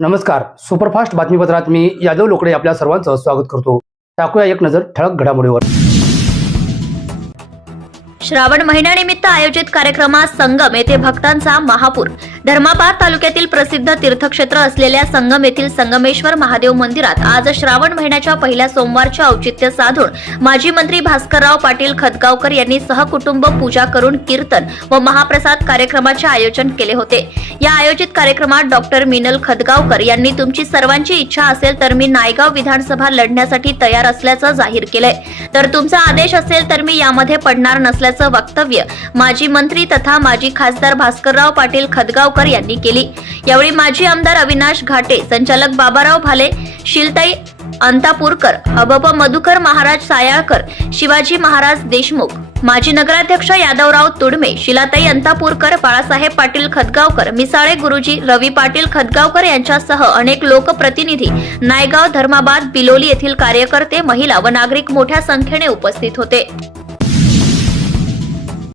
नमस्कार. सुपरफास्ट बातमीपत्रात मी यादव लोकडे आपल्या सर्वांचं स्वागत करतो. टाकूया एक नजर ठळक घडामोडीवर. श्रावण महिन्यानिमित्त आयोजित कार्यक्रमात संगम येथे भक्तांचा महापूर. धर्माबाद तालुक्यातील प्रसिद्ध तीर्थक्षेत्र असलेल्या संगम येथील संगमेश्वर महादेव मंदिरात आज श्रावण महिन्याच्या पहिल्या सोमवारचे औचित्य साधून माजी मंत्री भास्करराव पाटील खतगावकर यांनी सहकुटुंब पूजा करून कीर्तन व महाप्रसाद कार्यक्रमाचे आयोजन केले होते. या आयोजित कार्यक्रमात डॉक्टर मिनल खतगावकर यांनी तुमची सर्वांची इच्छा असेल तर मी नायगाव विधानसभा लढण्यासाठी तयार असल्याचं जाहीर केलंय. तर तुमचा आदेश असेल तर मी यामध्ये पडणार नसल्याचं वक्तव्य माजी मंत्री तथा माजी खासदार भास्करराव पाटील गावकर यांनी केली. यावेळी माजी आमदार अविनाश घाटे संचालक बाबाराव भाले शिलताई अंतापूरकर अबप मधुकर महाराज सायाळकर शिवाजी महाराज देशमुख माजी नगराध्यक्ष यादवराव तुडमे शिलाताई अंतापूरकर बाळासाहेब पाटील खदगावकर मिसाळे गुरुजी रवी पाटील खदगावकर यांच्यासह अनेक लोकप्रतिनिधी नायगाव धर्माबाद बिलोली येथील कार्यकर्ते महिला व नागरिक मोठ्या संख्येने उपस्थित होते.